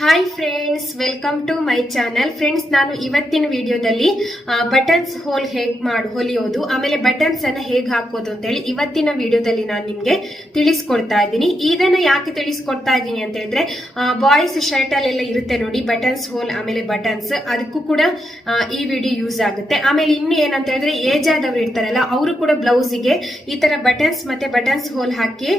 Hi friends, welcome to my channel. Friends, ನಾನು ಇವತ್ತಿನ ವಿಡಿಯೋದಲ್ಲಿ ಬಟನ್ಸ್ ಹೋಲ್ ಹೇಗ್ ಹೊಲಿಯೋದು, ಆಮೇಲೆ ಬಟನ್ಸ್ ಅನ್ನ ಹೇಗ್ ಹಾಕೋದು ಅಂತ ಹೇಳಿ ಇವತ್ತಿನ ವಿಡಿಯೋದಲ್ಲಿ ನಾನು ನಿಮ್ಗೆ ತಿಳಿಸ್ಕೊಡ್ತಾ ಇದ್ದೀನಿ. ಇದನ್ನ ಯಾಕೆ ತಿಳಿಸ್ಕೊಡ್ತಾ ಇದ್ದೀನಿ ಅಂತ ಹೇಳಿದ್ರೆ, ಬಾಯ್ಸ್ ಶರ್ಟ್ ಅಲ್ಲೆಲ್ಲ ಇರುತ್ತೆ ನೋಡಿ ಬಟನ್ಸ್ ಹೋಲ್, ಆಮೇಲೆ ಬಟನ್ಸ್, ಅದಕ್ಕೂ ಕೂಡ ಈ ವಿಡಿಯೋ ಯೂಸ್ ಆಗುತ್ತೆ. ಆಮೇಲೆ ಇನ್ನು ಏನಂತ ಹೇಳಿದ್ರೆ, ಏಜ್ ಆದವ್ರು ಇರ್ತಾರಲ್ಲ, ಅವರು ಕೂಡ ಬ್ಲೌಸಿಗೆ ಈ ತರ ಬಟನ್ಸ್ ಮತ್ತೆ ಬಟನ್ಸ್ ಹೋಲ್ ಹಾಕಿ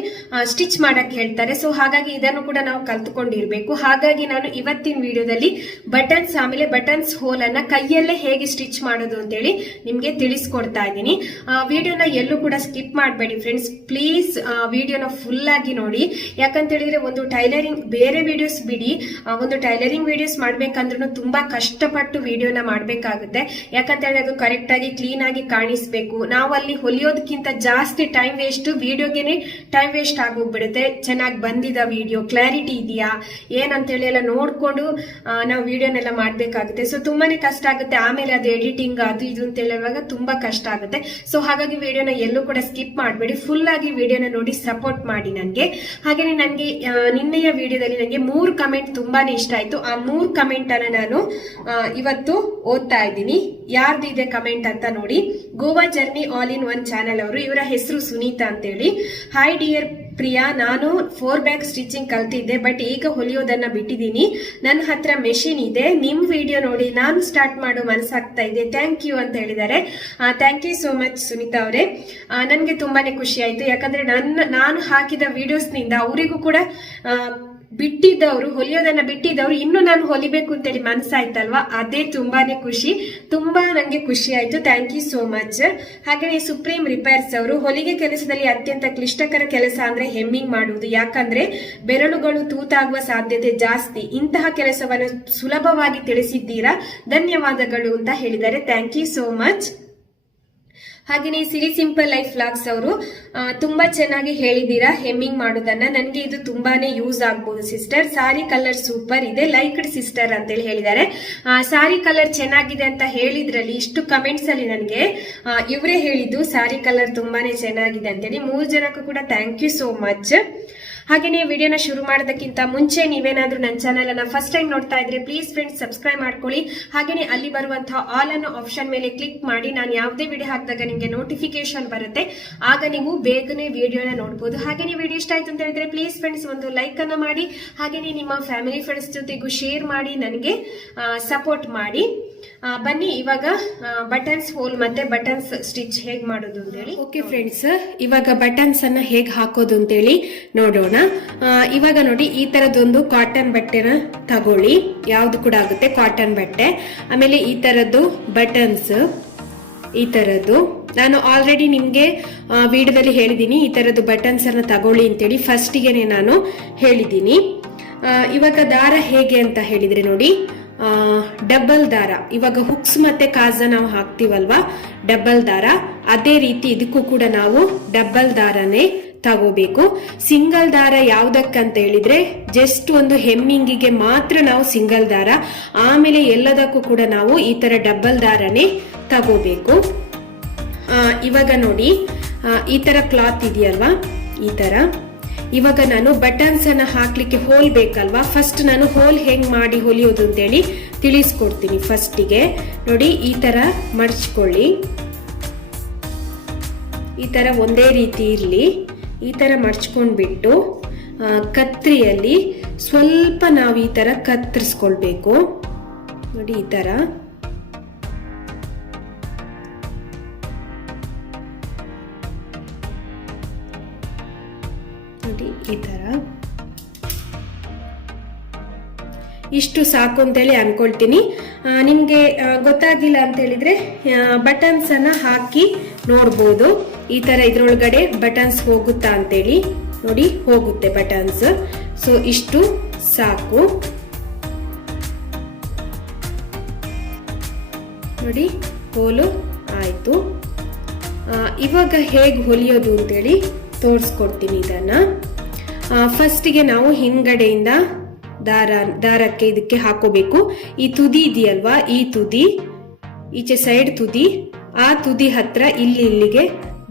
ಸ್ಟಿಚ್ ಮಾಡಕ್ ಹೇಳ್ತಾರೆ. ಸೊ ಹಾಗಾಗಿ ಇದನ್ನು ಕೂಡ ನಾವು ಕಲ್ತ್ಕೊಂಡಿರ್ಬೇಕು. ಹಾಗಾಗಿ ನಾನು ಇವತ್ತಿನ ವಿಡಿಯೋದಲ್ಲಿ ಬಟನ್ಸ್ ಆಮೇಲೆ ಬಟನ್ಸ್ ಹೋಲ್ ಅನ್ನ ಕೈಯಲ್ಲೇ ಹೇಗೆ ಸ್ಟಿಚ್ ಮಾಡೋದು ಅಂತ ಹೇಳಿ ನಿಮ್ಗೆ ತಿಳಿಸ್ಕೊಡ್ತಾ ಇದ್ದೀನಿ. ವಿಡಿಯೋನ ಎಲ್ಲೂ ಕೂಡ ಸ್ಕಿಪ್ ಮಾಡಬೇಡಿ ಫ್ರೆಂಡ್ಸ್, ಪ್ಲೀಸ್ ವಿಡಿಯೋನ ಫುಲ್ ಆಗಿ ನೋಡಿ. ಯಾಕಂತ ಹೇಳಿದ್ರೆ ಒಂದು ಟೈಲರಿಂಗ್ ಬೇರೆ ವಿಡಿಯೋಸ್ ಬಿಡಿ, ಒಂದು ಟೈಲರಿಂಗ್ ವಿಡಿಯೋಸ್ ಮಾಡ್ಬೇಕಂದ್ರೂ ತುಂಬಾ ಕಷ್ಟಪಟ್ಟು ವಿಡಿಯೋನ ಮಾಡ್ಬೇಕಾಗುತ್ತೆ. ಯಾಕಂತ ಹೇಳಿದ್ರೆ ಅದು ಕರೆಕ್ಟ್ ಆಗಿ ಕ್ಲೀನ್ ಆಗಿ ಕಾಣಿಸ್ಬೇಕು. ನಾವು ಅಲ್ಲಿ ಹೊಲಿಯೋದಕ್ಕಿಂತ ಜಾಸ್ತಿ ಟೈಮ್ ವೇಸ್ಟ್, ವಿಡಿಯೋಗೆನೆ ಟೈಮ್ ವೇಸ್ಟ್ ಆಗೋಗ್ಬಿಡುತ್ತೆ. ಚೆನ್ನಾಗಿ ಬಂದಿದ ವಿಡಿಯೋ, ಕ್ಲಾರಿಟಿ ಇದೆಯಾ ಏನಂತ ಹೇಳಿ ಎಲ್ಲ ನೋಡ್ಕೊಂಡು ನಾವು ವಿಡಿಯೋನೆಲ್ಲ ಮಾಡ್ಬೇಕಾಗುತ್ತೆ. ಸೊ ತುಂಬಾನೇ ಕಷ್ಟ ಆಗುತ್ತೆ. ಆಮೇಲೆ ಅದು ಎಡಿಟಿಂಗ್ ಅದು ಇದು ಅಂತ ಹೇಳುವಾಗ ತುಂಬಾ ಕಷ್ಟ ಆಗುತ್ತೆ. ಸೊ ಹಾಗಾಗಿ ವಿಡಿಯೋನ ಎಲ್ಲೂ ಕೂಡ ಸ್ಕಿಪ್ ಮಾಡಬೇಡಿ, ಫುಲ್ ಆಗಿ ವಿಡಿಯೋನ ನೋಡಿ ಸಪೋರ್ಟ್ ಮಾಡಿ ನನಗೆ. ಹಾಗೇನೆ ನನಗೆ ನಿನ್ನೆಯ ವಿಡಿಯೋದಲ್ಲಿ ನನಗೆ 3 ಕಮೆಂಟ್ ತುಂಬಾನೇ ಇಷ್ಟ ಆಯ್ತು. ಆ 3 ಕಮೆಂಟ್ ಅನ್ನ ನಾನು ಇವತ್ತು ಓದ್ತಾ ಇದ್ದೀನಿ. ಯಾರ್ದಿದೆ ಕಮೆಂಟ್ ಅಂತ ನೋಡಿ. Goa journey all in one channel ಅವರು, ಇವರ ಹೆಸರು ಸುನೀತಾ ಅಂತ ಹೇಳಿ. ಹಾಯ್ ಡಿಯರ್ ಪ್ರಿಯಾ, ನಾನು 4 ಬ್ಯಾಗ್ ಸ್ಟಿಚಿಂಗ್ ಕಲ್ತಿದ್ದೆ, ಬಟ್ ಈಗ ಹೊಲಿಯೋದನ್ನ ಬಿಟ್ಟಿದ್ದೀನಿ. ನನ್ನ ಹತ್ರ ಮೆಷಿನ್ ಇದೆ. ನಿಮ್ ವಿಡಿಯೋ ನೋಡಿ ನಾನು ಸ್ಟಾರ್ಟ್ ಮಾಡೋ ಮನಸ್ಸಾಗ್ತಾ ಇದೆ. ಥ್ಯಾಂಕ್ ಯು ಅಂತ ಹೇಳಿದ್ದಾರೆ. Thank you so much Sunita ಅವರೇ. ನನ್ಗೆ ತುಂಬಾನೇ ಖುಷಿ ಆಯ್ತು. ಯಾಕಂದ್ರೆ ನಾನು ಹಾಕಿದ ವಿಡಿಯೋಸ್ ನಿಂದ ಅವರಿಗೂ ಕೂಡ ಬಿಟ್ಟಿದ್ದವರು, ಹೊಲಿಯೋದನ್ನ ಬಿಟ್ಟಿದ್ದವರು ಇನ್ನು ನಾನು ಹೊಲಿಬೇಕು ಅಂತೇಳಿ ಮನಸ್ಸಾಯ್ತಲ್ವಾ, ಅದೇ ತುಂಬಾನೇ ಖುಷಿ. ತುಂಬಾ ನಂಗೆ ಖುಷಿ ಆಯ್ತು. Thank you so much. ಹಾಗೆ ಸುಪ್ರೀಂ ರಿಪೇರ್ಸ್ ಅವರು, ಹೊಲಿಗೆ ಕೆಲಸದಲ್ಲಿ ಅತ್ಯಂತ ಕ್ಲಿಷ್ಟಕರ ಕೆಲಸ ಅಂದ್ರೆ ಹೆಮ್ಮಿಂಗ್ ಮಾಡುವುದು. ಯಾಕಂದ್ರೆ ಬೆರಳುಗಳು ತೂತಾಗುವ ಸಾಧ್ಯತೆ ಜಾಸ್ತಿ. ಇಂತಹ ಕೆಲಸವನ್ನು ಸುಲಭವಾಗಿ ತಿಳಿಸಿದ್ದೀರಾ, ಧನ್ಯವಾದಗಳು ಅಂತ ಹೇಳಿದ್ದಾರೆ. Thank you so much. ಹಾಗೆಯೇ ಸಿರಿ ಸಿಂಪಲ್ ಲೈಫ್ ವ್ಲಾಗ್ಸ್ ಅವರು, ತುಂಬಾ ಚೆನ್ನಾಗಿ ಹೇಳಿದೀರಾ ಹೆಮ್ಮಿಂಗ್ ಮಾಡೋದನ್ನ. ನನಗೆ ಇದು ತುಂಬಾನೇ ಯೂಸ್ ಆಗ್ಬಹುದು ಸಿಸ್ಟರ್. ಸಾರಿ ಕಲರ್ ಸೂಪರ್ ಇದೆ, ಲೈಕ್ಡ್ ಸಿಸ್ಟರ್ ಅಂತೇಳಿ ಹೇಳಿದ್ದಾರೆ. ಸಾರಿ ಕಲರ್ ಚೆನ್ನಾಗಿದೆ ಅಂತ ಹೇಳಿದ್ರಲ್ಲಿ ಇಷ್ಟು ಕಮೆಂಟ್ಸ್ ಅಲ್ಲಿ ನನಗೆ ಇವರೇ ಹೇಳಿದ್ದು ಸಾರಿ ಕಲರ್ ತುಂಬಾನೇ ಚೆನ್ನಾಗಿದೆ ಅಂತೇಳಿ. 3 ಜನಕ್ಕೂ ಕೂಡ ಥ್ಯಾಂಕ್ ಯು ಸೋ ಮಚ್. ಹಾಗೆಯೇ ವಿಡಿಯೋನ ಶುರು ಮಾಡೋದಕ್ಕಿಂತ ಮುಂಚೆ ನೀವೇನಾದ್ರೂ ನನ್ನ ಚಾನೆಲ್ ಅನ್ನ ಫಸ್ಟ್ ಟೈಮ್ ನೋಡ್ತಾ ಇದ್ರೆ ಪ್ಲೀಸ್ ಫ್ರೆಂಡ್ಸ್ ಸಬ್ಸ್ಕ್ರೈಬ್ ಮಾಡ್ಕೊಳ್ಳಿ. ಹಾಗೆಯೇ ಅಲ್ಲಿ ಬರುವಂತಹ ಆಲ್ ಅನ್ನೋ ಆಪ್ಷನ್ ಮೇಲೆ ಕ್ಲಿಕ್ ಮಾಡಿ. ನಾನು ಯಾವುದೇ ವಿಡಿಯೋ ಹಾಕಿದಾಗ ನಿಮಗೆ ನೋಟಿಫಿಕೇಶನ್ ಬರುತ್ತೆ, ಆಗ ನೀವು ಬೇಗನೆ ವಿಡಿಯೋನ ನೋಡಬಹುದು. ಹಾಗೆಯೇ ವಿಡಿಯೋ ಇಷ್ಟ ಆಯ್ತು ಅಂತ ಹೇಳಿದ್ರೆ ಪ್ಲೀಸ್ ಫ್ರೆಂಡ್ಸ್ ಒಂದು ಲೈಕ್ ಅನ್ನ ಮಾಡಿ. ಹಾಗೆಯೇ ನಿಮ್ಮ ಫ್ಯಾಮಿಲಿ ಫ್ರೆಂಡ್ಸ್ ಜೊತೆಗೂ ಶೇರ್ ಮಾಡಿ, ನನಗೆ ಸಪೋರ್ಟ್ ಮಾಡಿ. ಬನ್ನಿ ಇವಾಗ ಬಟನ್ಸ್ ಹೋಲ್ ಮತ್ತೆ ಬಟನ್ಸ್ ಸ್ಟಿಚ್ ಹೇಗ್ ಮಾಡೋದು ಅಂತ ಹೇಳಿ. ಓಕೆ ಫ್ರೆಂಡ್ಸ್, ಇವಾಗ ಬಟನ್ಸ್ ಅನ್ನ ಹೇಗ್ ಹಾಕೋದು ಅಂತೇಳಿ ನೋಡೋಣ. ಇವಾಗ ನೋಡಿ, ಈ ತರದೊಂದು ಕಾಟನ್ ಬಟ್ಟೆನ ತಗೊಳ್ಳಿ, ಯಾವ್ದು ಕೂಡ ಆಗುತ್ತೆ ಕಾಟನ್ ಬಟ್ಟೆ. ಆಮೇಲೆ ಈ ತರದ್ದು ಬಟನ್ಸ್, ಈ ತರದ್ದು ನಾನು ಆಲ್ರೆಡಿ ನಿಮ್ಗೆ ವಿಡಿಯೋದಲ್ಲಿ ಹೇಳಿದ್ದೀನಿ, ಈ ತರದ್ದು ಬಟನ್ಸ್ ಅನ್ನ ತಗೊಳ್ಳಿ ಅಂತೇಳಿ ಫಸ್ಟಿಗೆನೆ ನಾನು ಹೇಳಿದ್ದೀನಿ. ಇವಾಗ ದಾರ ಹೇಗೆ ಅಂತ ಹೇಳಿದ್ರೆ ನೋಡಿ, ಡಬಲ್ ದಾರ, ಇವಾಗ ಹುಕ್ಸ್ ಮತ್ತೆ ಕಾಜ ನಾವು ಹಾಕ್ತಿವಲ್ವಾ ಡಬಲ್ ದಾರ, ಅದೇ ರೀತಿ ಇದಕ್ಕೂ ಕೂಡ ನಾವು ಡಬಲ್ ದಾರನೇ ತಗೋಬೇಕು. ಸಿಂಗಲ್ ದಾರ ಯಾವ್ದಕ್ಕಂತ ಹೇಳಿದ್ರೆ ಜಸ್ಟ್ ಒಂದು ಹೆಮ್ಮಿಂಗಿಗೆ ಮಾತ್ರ ನಾವು ಸಿಂಗಲ್ ದಾರ, ಆಮೇಲೆ ಎಲ್ಲದಕ್ಕೂ ಕೂಡ ನಾವು ಈ ತರ ಡಬಲ್ ದಾರನೇ ತಗೋಬೇಕು. ಇವಾಗ ನೋಡಿ, ಈ ತರ ಕ್ಲಾತ್ ಇದೆಯಲ್ವಾ, ಈ ತರ. ಇವಾಗ ನಾನು ಬಟನ್ಸ್ ಅನ್ನ ಹಾಕ್ಲಿಕ್ಕೆ ಹೋಲ್ ಬೇಕಲ್ವಾ, ಫಸ್ಟ್ ನಾನು ಹೋಲ್ ಹೆಂಗ್ ಮಾಡಿ ಹೊಲಿಯೋದು ಅಂತೇಳಿ ತಿಳಿಸ್ಕೊಡ್ತೀನಿ. ಫಸ್ಟಿಗೆ ನೋಡಿ, ಈ ತರ ಮಡ್ಚ್ಕೊಳ್ಳಿ, ಈ ತರ ಒಂದೇ ರೀತಿ ಇರ್ಲಿ. ಈ ತರ ಮಡ್ಚ್ಕೊಂಡ್ಬಿಟ್ಟು ಕತ್ರಿಯಲ್ಲಿ ಸ್ವಲ್ಪ ನಾವು ಈ ತರ ಕತ್ತರಿಸ್ಕೊಳ್ಬೇಕು ನೋಡಿ, ಈ ತರ. ನೋಡಿ ಈ ತರ. ಇಷ್ಟು ಸಾಕು ಅಂತೇಳಿ ಅನ್ಕೊಳ್ತೀನಿ. ನಿಮ್ಗೆ ಗೊತ್ತಾಗಿಲ್ಲ ಅಂತ ಹೇಳಿದ್ರೆ ಬಟನ್ಸ್ ಅನ್ನ ಹಾಕಿ ನೋಡ್ಬೋದು. ಈ ತರ ಇದ್ರೊಳಗಡೆ ಬಟನ್ಸ್ ಹೋಗುತ್ತಾ ಅಂತೇಳಿ ನೋಡಿ, ಹೋಗುತ್ತೆ ಬಟನ್ಸ್. ಸೊ ಇಷ್ಟು ಸಾಕು ನೋಡಿ, ಹೋಲು ಆಯ್ತು. ಇವಾಗ ಹೇಗೆ ಹೊಲಿಯೋದು ಅಂತೇಳಿ ತೋರಿಸ್ಕೊಡ್ತೀನಿ ಇದನ್ನ. ಫಸ್ಟಿಗೆ ನಾವು ಹಿಂದ್ಗಡೆಯಿಂದ ದಾರಕ್ಕೆ ಇದಕ್ಕೆ ಹಾಕೋಬೇಕು. ಈ ತುದಿ ಇದೆಯಲ್ವಾ, ಈ ತುದಿ ಈಚೆ ಸೈಡ್ ತುದಿ, ಆ ತುದಿ ಹತ್ರ ಇಲ್ಲಿಗೆ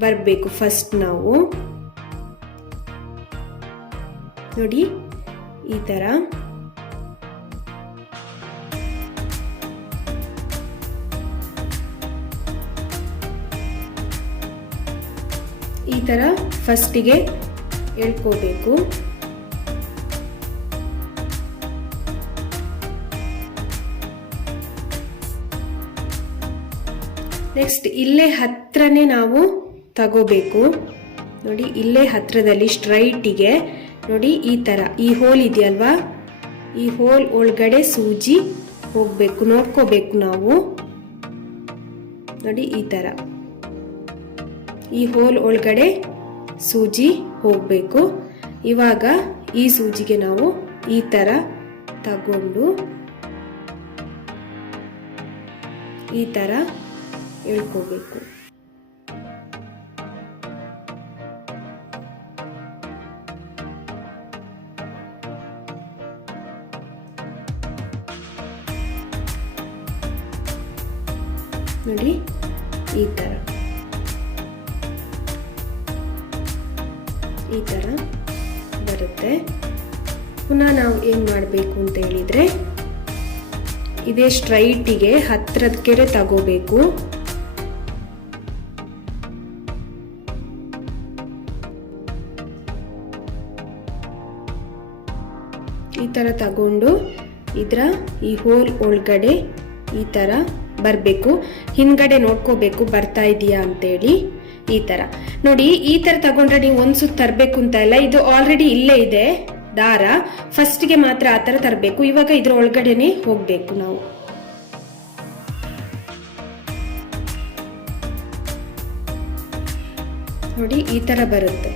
ಬರಬೇಕು. ಫಸ್ಟ್ ನಾವು ನೋಡಿ ಈ ತರ ಈ ತರ ಫಸ್ಟಿಗೆ ಎಳ್ಕೋಬೇಕು. ನೆಕ್ಸ್ಟ್ ಇಲ್ಲೇ ಹತ್ರನೇ ನಾವು ತಗೋಬೇಕು ನೋಡಿ. ಇಲ್ಲೇ ಹತ್ರದಲ್ಲಿ ಸ್ಟ್ರೈಟಿಗೆ ನೋಡಿ ಈ ತರ ಈ ಹೋಲ್ ಇದೆಯಲ್ವಾ, ಈ ಹೋಲ್ ಒಳಗಡೆ ಸೂಜಿ ಹೋಗ್ಬೇಕು, ನೋಡ್ಕೋಬೇಕು ನಾವು ನೋಡಿ. ಈ ತರ ಈ ಹೋಲ್ ಒಳಗಡೆ ಸೂಜಿ ಹೋಗ್ಬೇಕು. ಇವಾಗ ಈ ಸೂಜಿಗೆ ನಾವು ಈ ತರ ತಗೊಂಡು ಈ ತರ ಎಳ್ಕೋಬೇಕು. ನೋಡಿ ಈ ತರ ಬರುತ್ತೆ. ಪುನಃ ನಾವು ಏನ್ ಮಾಡಬೇಕು ಅಂತ ಹೇಳಿದ್ರೆ ಇದೇ ಸ್ಟ್ರೈಟಿಗೆ ಹತ್ರದ ಕೆರೆ ತಗೋಬೇಕು. ಈ ತರ ತಗೊಂಡು ಇದ್ರ ಈ ಹೋಲ್ ಒಳಗಡೆ ಈ ತರ ಬರ್ಬೇಕು. ಹಿಂದ್ಗಡೆ ನೋಡ್ಕೋಬೇಕು ಬರ್ತಾ ಇದೆಯಾ ಅಂತೇಳಿ. ಈ ತರ ನೋಡಿ, ಈ ತರ ತಗೊಂಡ್ರೆ ನೀವು ಒಂದ್ ಸುತ್ತ ತರಬೇಕು ಅಂತ ಇಲ್ಲ, ಇದು ಆಲ್ರೆಡಿ ಇಲ್ಲೇ ಇದೆ ದಾರ. ಫಸ್ಟ್ಗೆ ಮಾತ್ರ ಆ ತರ ತರಬೇಕು. ಇವಾಗ ಇದ್ರ ಒಳಗಡೆನೆ ಹೋಗ್ಬೇಕು ನಾವು. ನೋಡಿ ಈ ತರ ಬರುತ್ತೆ.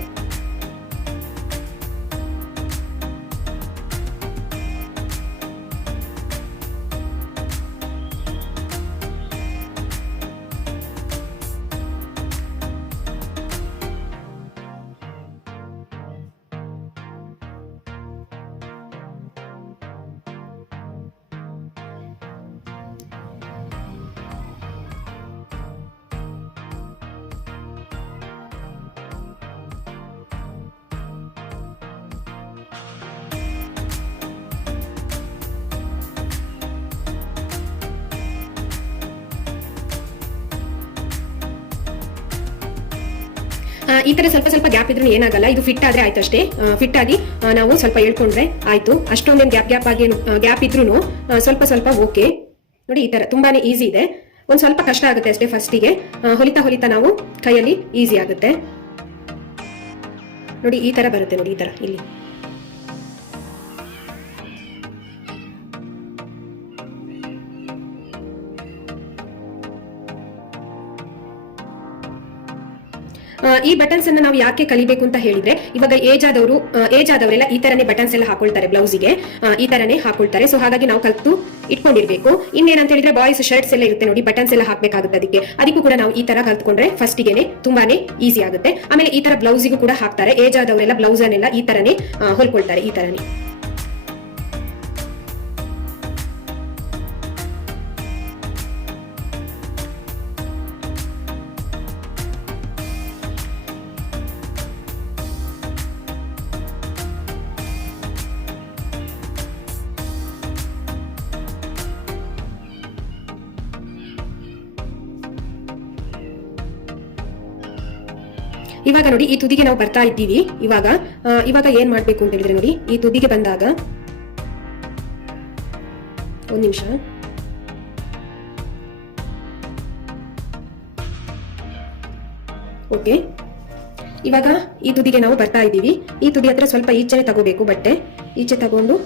ಈ ತರ ಸ್ವಲ್ಪ ಸ್ವಲ್ಪ ಗ್ಯಾಪ್ ಇದ್ರೂ ಏನಾಗಲ್ಲ, ಇದು ಫಿಟ್ ಆದ್ರೆ ಆಯ್ತು ಅಷ್ಟೇ. ಫಿಟ್ ಆಗಿ ನಾವು ಸ್ವಲ್ಪ ಹೇಳ್ಕೊಂಡ್ರೆ ಆಯ್ತು. ಅಷ್ಟೊಂದೇನು ಗ್ಯಾಪ್ ಆಗಿ ಗ್ಯಾಪ್ ಇದ್ರೂ ಸ್ವಲ್ಪ ಸ್ವಲ್ಪ ಓಕೆ. ನೋಡಿ ಈ ತರ ತುಂಬಾನೇ ಈಸಿ ಇದೆ. ಒಂದ್ ಸ್ವಲ್ಪ ಕಷ್ಟ ಆಗುತ್ತೆ ಅಷ್ಟೇ ಫಸ್ಟಿಗೆ. ಹೊಲಿತಾ ನಾವು ಕೈಯಲ್ಲಿ ಈಸಿ ಆಗುತ್ತೆ. ನೋಡಿ ಈ ತರ ಬರುತ್ತೆ ನೋಡಿ, ಈ ತರ ಇಲ್ಲಿ ಈ ಬಟನ್ಸ್ ಅನ್ನ ನಾವು ಯಾಕೆ ಕಲಿಬೇಕು ಅಂತ ಹೇಳಿದ್ರೆ, ಇವಾಗ ಏಜ್ ಆದವರೆಲ್ಲ ಈ ತರನೇ ಬಟನ್ಸ್ ಎಲ್ಲ ಹಾಕೊಳ್ತಾರೆ, ಬ್ಲೌಸಿಗೆ ಈ ತರನೇ ಹಾಕೊಳ್ತಾರೆ. ಸೊ ಹಾಗಾಗಿ ನಾವು ಕಲ್ತು ಇಟ್ಕೊಂಡಿರ್ಬೇಕು. ಇನ್ನೇನಂತ ಹೇಳಿದ್ರೆ ಬಾಯ್ಸ್ ಶರ್ಟ್ಸ್ ಎಲ್ಲ ಇರುತ್ತೆ ನೋಡಿ, ಬಟನ್ಸ್ ಎಲ್ಲ ಹಾಕ್ಬೇಕಾಗುತ್ತೆ. ಅದಕ್ಕೂ ಕೂಡ ನಾವು ಈ ತರ ಕಲ್ತ್ಕೊಂಡ್ರೆ ಫಸ್ಟಿಗೆನೆ ತುಂಬಾನೇ ಈಸಿ ಆಗುತ್ತೆ. ಆಮೇಲೆ ಈ ತರ ಬ್ಲೌಸಿಗೂ ಕೂಡ ಹಾಕ್ತಾರೆ. ಏಜ್ ಆದವರೆಲ್ಲ ಬ್ಲೌಸ್ ಅನ್ನೆಲ್ಲ ಈ ತರನೇ ಹೊಲ್ಕೊಳ್ತಾರೆ, ಈ ತರನೇ. ಇವಾಗ ನೋಡಿ ಈ ತುದಿಗೆ ನಾವು ಬರ್ತಾ ಇದ್ದೀವಿ. ಇವಾಗ ಏನ್ ಮಾಡ್ಬೇಕು ಅಂತ ಹೇಳಿದ್ರೆ ನೋಡಿ, ಈ ತುದಿಗೆ ಬಂದಾಗ ಒಂದ್ ನಿಮಿಷ, ಓಕೆ. ಇವಾಗ ಈ ತುದಿಗೆ ನಾವು ಬರ್ತಾ ಇದ್ದೀವಿ. ಈ ತುದಿ ಹತ್ರ ಸ್ವಲ್ಪ ಈಚೆನೆ ತಗೋಬೇಕು, ಬಟ್ಟೆ ಈಚೆ ತಗೊಂಡು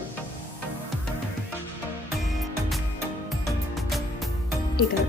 ಈ ತರ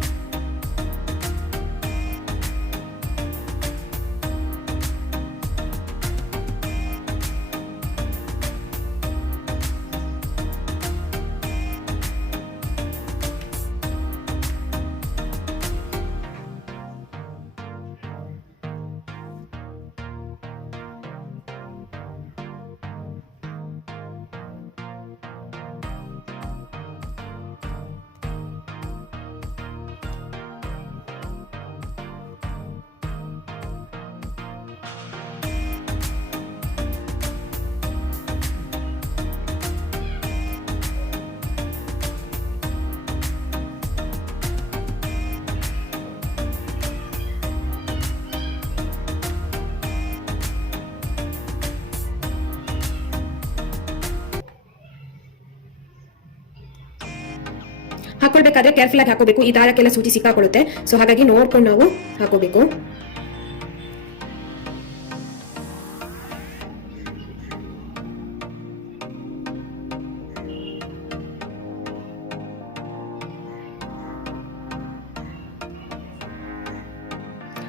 ಹಾಕೊಳ್ಬೇಕಾದ್ರೆ ಕೇರ್ಫುಲ್ ಆಗಿ ಹಾಕೋಬೇಕು, ಈ ದಾರಕ್ಕೆಲ್ಲ ಸೂಜಿ ಸಿಕ್ಕಾಕೊಳ್ಳುತ್ತೆ. ಸೊ ಹಾಗಾಗಿ ನೋಡ್ಕೊಂಡು ನಾವು ಹಾಕೋಬೇಕು.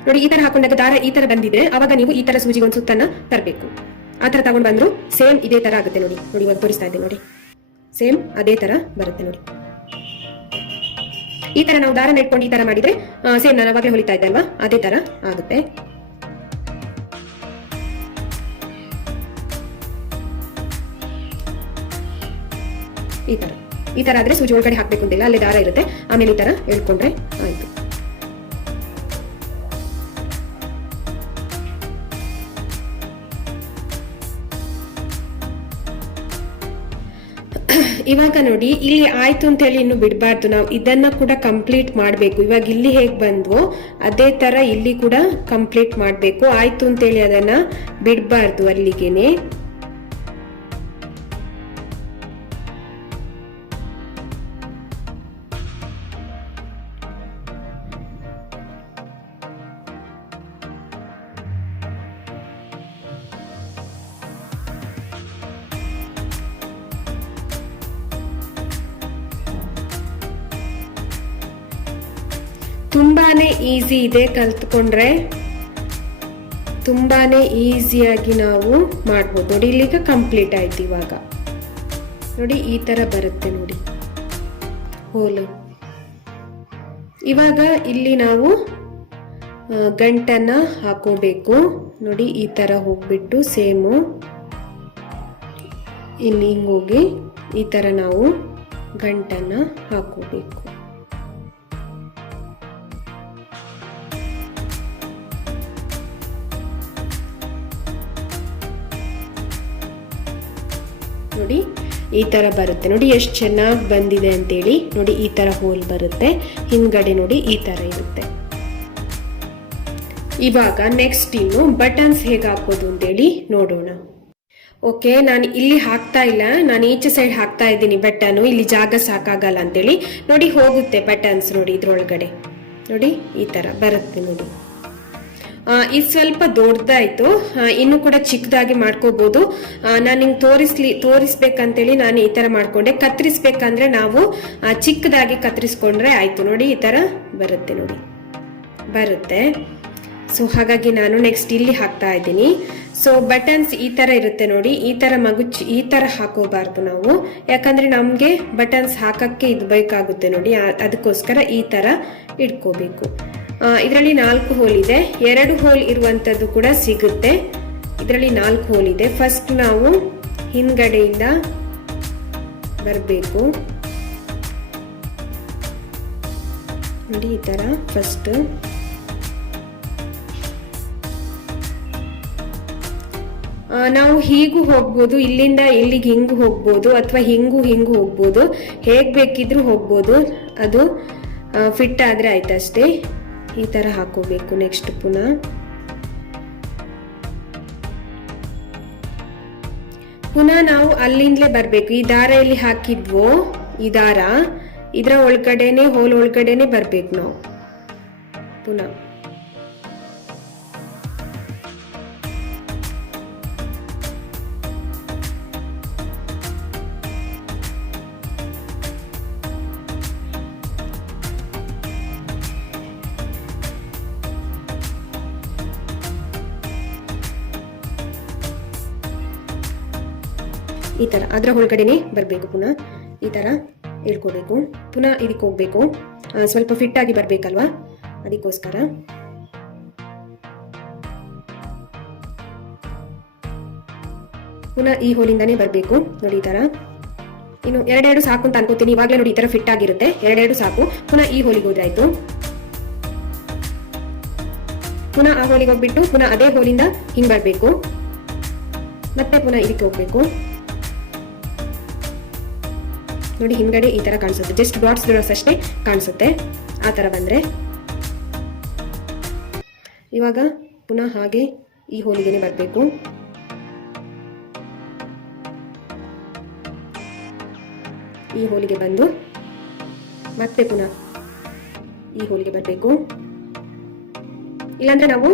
ನೋಡಿ ಈ ತರ ಹಾಕೊಂಡಾಗ ದಾರ ಈ ತರ ಬಂದಿದ್ರೆ ಅವಾಗ ನೀವು ಈ ತರ ಸೂಜಿಗೆ ಒಂದು ಸುತ್ತನ್ನ ತರಬೇಕು. ಆ ತರ ತಗೊಂಡ್ ಬಂದ್ರು ಸೇಮ್ ಇದೇ ತರ ಆಗುತ್ತೆ. ನೋಡಿ ನೋಡಿ ಇವಾಗ ತೋರಿಸ್ತಾ ಇದ್ದೆ ನೋಡಿ, ಸೇಮ್ ಅದೇ ತರ ಬರುತ್ತೆ ನೋಡಿ. ಈ ತರ ನಾವು ದಾರ ನೆಟ್ಕೊಂಡು ಈ ತರ ಮಾಡಿದ್ರೆ ಸೇಮ್ ನಾನು ಅವಾಗಲೇ ಹೊಲಿತಾ ಇದ್ದೆ ಅಲ್ವಾ, ಅದೇ ತರ ಆಗುತ್ತೆ. ಈ ತರ ಆದ್ರೆ ಸೂಜಿ ಒಳಗಡೆ ಹಾಕ್ಬೇಕು ಅಂತಿಲ್ಲ, ಅಲ್ಲೇ ದಾರ ಇರುತ್ತೆ. ಆಮೇಲೆ ಈ ತರ ಎಳ್ಕೊಂಡ್ರೆ ಆಯ್ತು. ಇವಾಗ ನೋಡಿ ಇಲ್ಲಿ ಆಯ್ತು ಅಂತ ಹೇಳಿ ಇನ್ನು ಬಿಡಬಾರ್ದು, ನಾವು ಇದನ್ನ ಕೂಡ ಕಂಪ್ಲೀಟ್ ಮಾಡಬೇಕು. ಇವಾಗ ಇಲ್ಲಿ ಹೇಗ್ ಬಂದ್ವೋ ಅದೇ ತರ ಇಲ್ಲಿ ಕೂಡ ಕಂಪ್ಲೀಟ್ ಮಾಡಬೇಕು. ಆಯ್ತು ಅಂತೇಳಿ ಅದನ್ನ ಬಿಡಬಾರ್ದು ಅಲ್ಲಿಗೆನೆ. ತುಂಬಾನೇ ಈಸಿ ಇದೆ, ಕಲ್ತ್ಕೊಂಡ್ರೆ ತುಂಬಾನೇ ಈಸಿಯಾಗಿ ನಾವು ಮಾಡ್ಬೋದು. ನೋಡಿ ಇಲ್ಲಿಗ ಕಂಪ್ಲೀಟ್ ಆಯ್ತು. ಇವಾಗ ನೋಡಿ ಈ ತರ ಬರುತ್ತೆ ನೋಡಿ ಹೋಲ್. ಇವಾಗ ಇಲ್ಲಿ ನಾವು ಗಂಟನ್ನ ಹಾಕೋಬೇಕು. ನೋಡಿ ಈ ತರ ಹೋಗ್ಬಿಟ್ಟು ಸೇಮು ಇಲ್ಲಿ ಹಿಂಗ್ ಹೋಗಿ ಈ ತರ ನಾವು ಗಂಟನ್ನ ಹಾಕೋಬೇಕು. ನೋಡಿ ಈ ತರ ಬರುತ್ತೆ. ನೋಡಿ ಎಷ್ಟು ಚೆನ್ನಾಗಿ ಬಂದಿದೆ ಅಂತೇಳಿ. ನೋಡಿ ಈ ತರ ಹೋಲ್ ಬರುತ್ತೆ, ಹಿಂದ್ಗಡೆ ನೋಡಿ ಈ ತರ ಇರುತ್ತೆ. ಇವಾಗ ನೆಕ್ಸ್ಟ್ ಇನ್ನು ಬಟನ್ಸ್ ಹೇಗೆ ಹಾಕೋದು ಅಂತೇಳಿ ನೋಡೋಣ. ಓಕೆ, ನಾನು ಇಲ್ಲಿ ಹಾಕ್ತಾ ಇಲ್ಲ, ನಾನು ಈಚೆ ಸೈಡ್ ಹಾಕ್ತಾ ಇದ್ದೀನಿ ಬಟನ್. ಇಲ್ಲಿ ಜಾಗ ಸಾಕಾಗಲ್ಲ ಅಂತೇಳಿ ನೋಡಿ ಹೋಗುತ್ತೆ ಬಟನ್ಸ್. ನೋಡಿ ಇದ್ರೊಳಗಡೆ ನೋಡಿ ಈ ತರ ಬರುತ್ತೆ ನೋಡಿ. ಇದು ಸ್ವಲ್ಪ ದೊಡ್ಡದಾಯ್ತು, ಇನ್ನು ಕೂಡ ಚಿಕ್ಕದಾಗಿ ಮಾಡ್ಕೋಬಹುದು. ನಾನು ನಿಂಗೆ ತೋರಿಸ್ಬೇಕಂತೇಳಿ ನಾನು ಈ ತರ ಮಾಡ್ಕೊಂಡೆ. ಕತ್ತರಿಸ್ಬೇಕಂದ್ರೆ ನಾವು ಚಿಕ್ಕದಾಗಿ ಕತ್ತರಿಸ್ಕೊಂಡ್ರೆ ಆಯ್ತು. ನೋಡಿ ಈ ತರ ಬರುತ್ತೆ ನೋಡಿ ಬರುತ್ತೆ. ಸೊ ಹಾಗಾಗಿ ನಾನು ನೆಕ್ಸ್ಟ್ ಇಲ್ಲಿ ಹಾಕ್ತಾ ಇದ್ದೀನಿ. ಸೊ ಬಟನ್ಸ್ ಈ ತರ ಇರುತ್ತೆ ನೋಡಿ. ಈ ತರ ಮಗುಚ್ ಈ ತರ ಹಾಕೋಬಾರ್ದು ನಾವು, ಯಾಕಂದ್ರೆ ನಮ್ಗೆ ಬಟನ್ಸ್ ಹಾಕಕ್ಕೆ ಇದು ಬೇಕಾಗುತ್ತೆ ನೋಡಿ. ಅದಕ್ಕೋಸ್ಕರ ಈ ತರ ಇಟ್ಕೋಬೇಕು. ಇದರಲ್ಲಿ 4 ಹೋಲ್ ಇದೆ, 2 ಹೋಲ್ ಇರುವಂತದ್ದು ಕೂಡ ಸಿಗುತ್ತೆ. ಇದರಲ್ಲಿ 4 ಹೋಲ್ ಇದೆ. ಫಸ್ಟ್ ನಾವು ಹಿಂದ್ಗಡೆಯಿಂದ ಬರಬೇಕು ನೋಡಿ ಈ ತರ. ಫಸ್ಟ್ ನಾವು ಹೀಗೂ ಹೋಗ್ಬೋದು, ಇಲ್ಲಿಂದ ಇಲ್ಲಿಗೆ ಹಿಂಗೂ ಹೋಗ್ಬೋದು, ಅಥವಾ ಹಿಂಗೂ ಹೋಗ್ಬೋದು, ಹೇಗ್ ಬೇಕಿದ್ರೂ ಹೋಗ್ಬೋದು. ಅದು ಫಿಟ್ ಆದ್ರೆ ಆಯ್ತಷ್ಟೇ. ಈ ತರ ಹಾಕೋಬೇಕು. ನೆಕ್ಸ್ಟ್ ಪುನಃ ನಾವು ಅಲ್ಲಿಂದಲೇ ಬರ್ಬೇಕು. ಈ ದಾರ ಎಲ್ಲಿ ಹಾಕಿದ್ವೋ ಈ ದಾರ ಇದರ ಒಳಗಡೆನೆ ಹೋಲ್ ಒಳಗಡೆನೆ ಬರ್ಬೇಕು ನಾವು ಪುನಃ. ಈ ತರ ಅದರ ಒಳಗಡೆನೆ ಬರಬೇಕು. ಪುನಃ ಈ ತರ ಇಳ್ಕೋಬೇಕು. ಪುನಃ ಇದಕ್ಕೆ ಹೋಗ್ಬೇಕು. ಸ್ವಲ್ಪ ಫಿಟ್ ಆಗಿ ಬರ್ಬೇಕಲ್ವಾ, ಅದಕ್ಕೋಸ್ಕರ. ಪುನಃ ಈ ಹೋಲಿಂದಾನೇ ಬರಬೇಕು ನೋಡಿ ಈ ತರ. ಇನ್ನು 2 ಸಾಕು ಅಂತ ಅನ್ಕೋತೀನಿ. ಇವಾಗಲೇ ನೋಡಿ ಈ ತರ ಫಿಟ್ ಆಗಿರುತ್ತೆ. 2 ಸಾಕು. ಪುನಃ ಈ ಹೋಲಿಗೆ ಹೋದ್ರಾಯ್ತು. ಪುನಃ ಆ ಹೋಲಿಗೆ ಹೋಗ್ಬಿಟ್ಟು ಪುನಃ ಅದೇ ಹೋಲಿಂದ ಹಿಂಗ್ ಬರ್ಬೇಕು. ಮತ್ತೆ ಪುನಃ ಇದಕ್ಕೆ ಹೋಗ್ಬೇಕು ನೋಡಿ. ಹಿಂದ್ಗಡೆ ಈ ತರ ಕಾಣಿಸುತ್ತೆ, ಜಸ್ಟ್ ಡಾಟ್ಸ್ ಅಷ್ಟೇ ಕಾಣಿಸುತ್ತೆ. ಆ ತರ ಬಂದ್ರೆ ಇವಾಗ ಪುನಃ ಹಾಗೆ ಈ ಹೋಲಿಗೆನೆ ಬರಬೇಕು. ಈ ಹೋಲಿಗೆ ಬಂದು ಮತ್ತೆ ಪುನಃ ಈ ಹೋಲಿಗೆ ಬರಬೇಕು. ಇಲ್ಲಾಂದ್ರೆ ನಾವು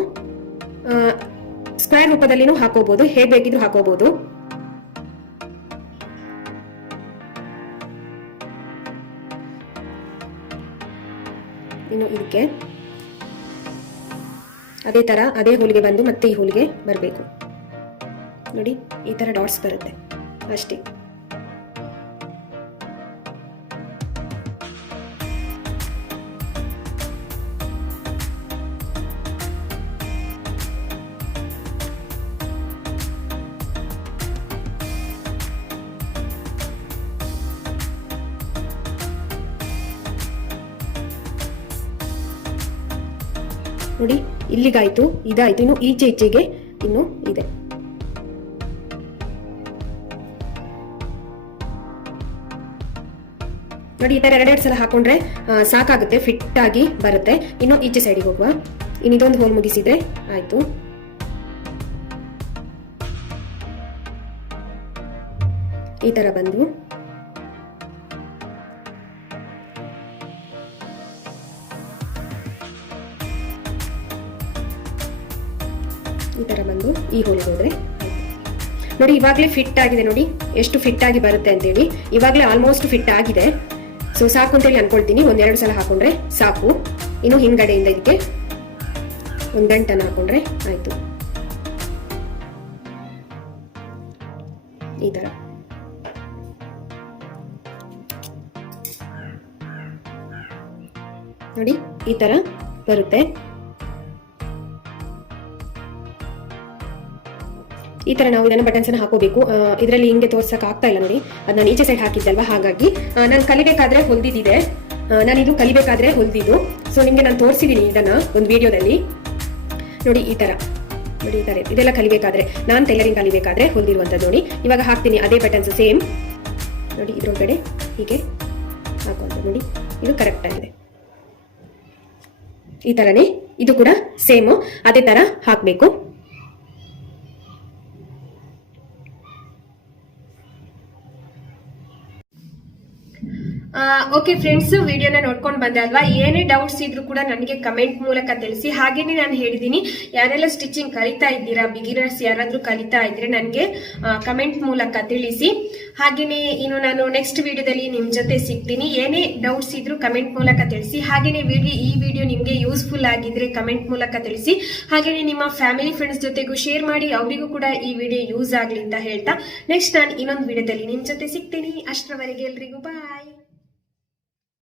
ಸ್ಕ್ವೇರ್ ರೂಪದಲ್ಲಿನೂ ಹಾಕೋಬಹುದು, ಹೇಗೆ ಬೇಕಿದ್ರು ಹಾಕೋಬಹುದು. ಇನ್ನು ಇದಕ್ಕೆ ಅದೇ ತರ ಅದೇ ಹೋಲಿಗೆ ಬಂದು ಮತ್ತೆ ಈ ಹೋಲಿಗೆ ಬರಬೇಕು. ನೋಡಿ ಈ ತರ ಡಾಟ್ಸ್ ಬರುತ್ತೆ ಅಷ್ಟೇ. ನೋಡಿ ಇಲ್ಲಿಗಾಯ್ತು, ಇದಾಯ್ತು. ಇನ್ನು ಈಚೆಗೆ ಇನ್ನು ಇದೆ. ನೋಡಿ ಈ ತರ ಎರಡೆರಡು ಸಲ ಹಾಕೊಂಡ್ರೆ ಸಾಕಾಗುತ್ತೆ, ಫಿಟ್ ಆಗಿ ಬರುತ್ತೆ. ಇನ್ನು ಈಚೆ ಸೈಡಿಗೆ ಹೋಗುವ. ಇನ್ನು ಇದೊಂದು ಹೋಲ್ ಮುಗಿಸಿದ್ರೆ ಆಯ್ತು. ಈ ತರ ಬಂದು ಈ ತರ ಬಂದು ಈ ಹೋಲಿಗೆ ಹೋದ್ರೆ ನೋಡಿ ಇವಾಗಲೇ ಫಿಟ್ ಆಗಿದೆ. ನೋಡಿ ಎಷ್ಟು ಫಿಟ್ ಆಗಿ ಬರುತ್ತೆ ಅಂತೇಳಿ. ಇವಾಗಲೇ ಆಲ್ಮೋಸ್ಟ್ ಫಿಟ್ ಆಗಿದೆ. ಸೊ ಸಾಕು ಅಂತೇಳಿ ಅನ್ಕೊಳ್ತೀನಿ. ಒಂದೆರಡು ಸಲ ಹಾಕೊಂಡ್ರೆ ಸಾಕು. ಇನ್ನು ಹಿಂಗಡೆಯಿಂದ ಇದಕ್ಕೆ ಒಂದು ಗಂಟನ್ನು ಹಾಕೊಂಡ್ರೆ ಆಯ್ತು. ಈ ತರ ನೋಡಿ ಈ ತರ ಬರುತ್ತೆ. ಈ ತರ ನಾವು ಇದನ್ನ ಬಟನ್ಸ್ ಅನ್ನು ಹಾಕೋಬೇಕು. ಇದರಲ್ಲಿ ಹಿಂಗೆ ತೋರ್ಸಕ್ ಆಗ್ತಾ ಇಲ್ಲ ನೋಡಿ, ಅದು ನಾನು ಈಚೆ ಸೈಡ್ ಹಾಕಿದ್ದಲ್ವಾ, ಹಾಗಾಗಿ ನಾನು ಕಲಿಬೇಕಾದ್ರೆ ಹೊಲ್ದಿದ್ದಿದೆ. ನಾನು ಇದು ಕಲಿಬೇಕಾದ್ರೆ ಹೊಲ್ದಿದ್ದು. ಸೊ ನಿಮ್ಗೆ ನಾನು ತೋರಿಸಿದೀನಿ ಇದನ್ನ ಒಂದು ವಿಡಿಯೋದಲ್ಲಿ. ನೋಡಿ ಈ ತರ, ನೋಡಿ ಈ ತರ ಇದೆಲ್ಲ ಕಲಿಬೇಕಾದ್ರೆ, ನಾನು ಟೈಲರಿಂಗ್ ಕಲಿಬೇಕಾದ್ರೆ ಹೊಲ್ದಿರುವಂತದ್ದು. ನೋಡಿ ಇವಾಗ ಹಾಕ್ತೀನಿ ಅದೇ ಬಟನ್ಸ್ ಸೇಮ್. ನೋಡಿ ಇದ್ರೊಳಗಡೆ ಹೀಗೆ ಹಾಕುವಂತ. ನೋಡಿ ಇದು ಕರೆಕ್ಟ್ ಆಗಿದೆ. ಈ ತರನೇ ಇದು ಕೂಡ ಸೇಮ್ ಅದೇ ತರ ಹಾಕ್ಬೇಕು. ಓಕೆ ಫ್ರೆಂಡ್ಸ್, ವಿಡಿಯೋನ ನೋಡ್ಕೊಂಡು ಬಂದೆ ಅಲ್ವಾ? ಏನೇ ಡೌಟ್ಸ್ ಇದ್ರು ಕೂಡ ನನಗೆ ಕಮೆಂಟ್ ಮೂಲಕ ತಿಳಿಸಿ. ಹಾಗೇನೆ ನಾನು ಹೇಳಿದೀನಿ, ಯಾರೆಲ್ಲ ಸ್ಟಿಚಿಂಗ್ ಕಲಿತಾ ಇದ್ದೀರಾ, ಬಿಗಿನರ್ಸ್ ಯಾರಾದ್ರೂ ಕಲಿತಾ ಇದ್ರೆ ನನಗೆ ಕಮೆಂಟ್ ಮೂಲಕ ತಿಳಿಸಿ. ಹಾಗೇನೆ ಇನ್ನು ನಾನು ನೆಕ್ಸ್ಟ್ ವಿಡಿಯೋದಲ್ಲಿ ನಿಮ್ ಜೊತೆ ಸಿಗ್ತೀನಿ. ಏನೇ ಡೌಟ್ಸ್ ಇದ್ರು ಕಮೆಂಟ್ ಮೂಲಕ ತಿಳಿಸಿ. ಹಾಗೇನೆ ಈ ವಿಡಿಯೋ ನಿಮ್ಗೆ ಯೂಸ್ಫುಲ್ ಆಗಿದ್ರೆ ಕಮೆಂಟ್ ಮೂಲಕ ತಿಳಿಸಿ. ಹಾಗೇನೆ ನಿಮ್ಮ ಫ್ಯಾಮಿಲಿ ಫ್ರೆಂಡ್ಸ್ ಜೊತೆಗೂ ಶೇರ್ ಮಾಡಿ, ಅವರಿಗೂ ಕೂಡ ಈ ವಿಡಿಯೋ ಯೂಸ್ ಆಗ್ಲಿ ಅಂತ ಹೇಳ್ತಾ ನೆಕ್ಸ್ಟ್ ನಾನು ಇನ್ನೊಂದು ವಿಡಿಯೋದಲ್ಲಿ ನಿಮ್ ಜೊತೆ ಸಿಗ್ತೀನಿ. ಅಷ್ಟರವರೆಗೆ ಎಲ್ರಿಗೂ ಬಾಯ್.